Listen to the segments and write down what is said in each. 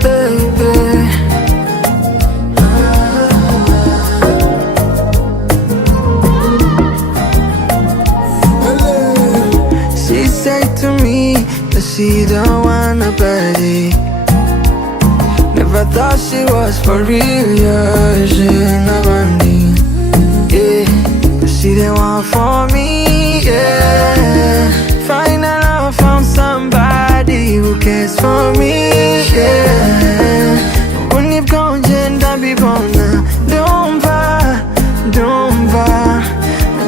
baby. She said to me that she don't want nobody. Never thought she was for real, yeah. She ain't one, yeah. But she didn't want for me, yeah. Finally I found somebody who cares for me, yeah. When you've gone, gender be born now. Don't buy.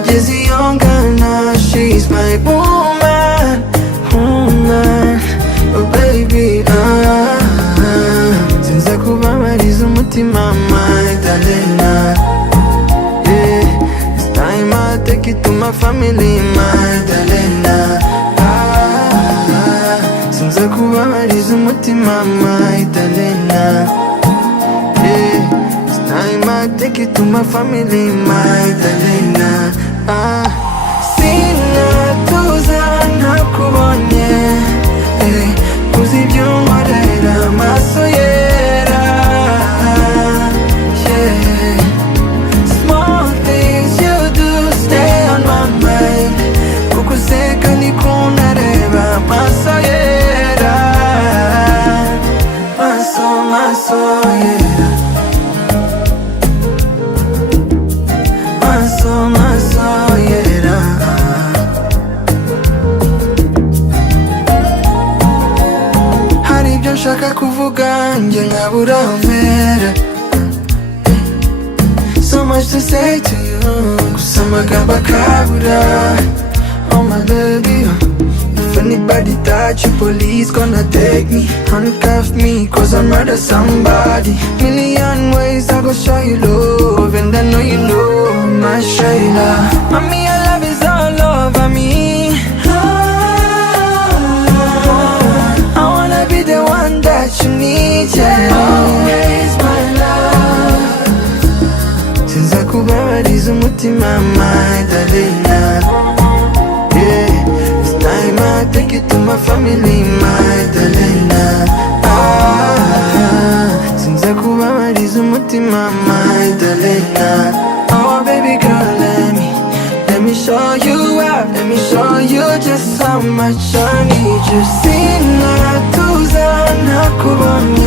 Jesse young now, she's my woman. Oh baby, since I could mariz umutima, my darling, yeah. It's time I take it to my family, my darling, since I could mariz umutima, my darling, yeah. It's time I take it to my family, my darling, Sinatuza nakubonye, uzi ibyo nkorera amaso yera, yeah. Small things you do stay on my mind, kukuseka niko nareba amaso yera, maso yera, maso yera. Hari ibyo nshaka kuvuga njye nkabura mpera, so much to say to you, gusa amagambo akabura. Oh my baby, if anybody touch you, police gonna take me, handcuff me, cause I murder somebody. Million ways I go show you love, and I know you know my Shayla. Mommy, your love is all over me. I wanna be the one that you need, yeah. Always my love. Since I could mariz umutima, my darling, yeah. It's time I take it to my family, my darling, since I could mariz umutima, my darling, oh baby girl, let me show you out, let me show you just how much I need you. Sinatuza nakubonye,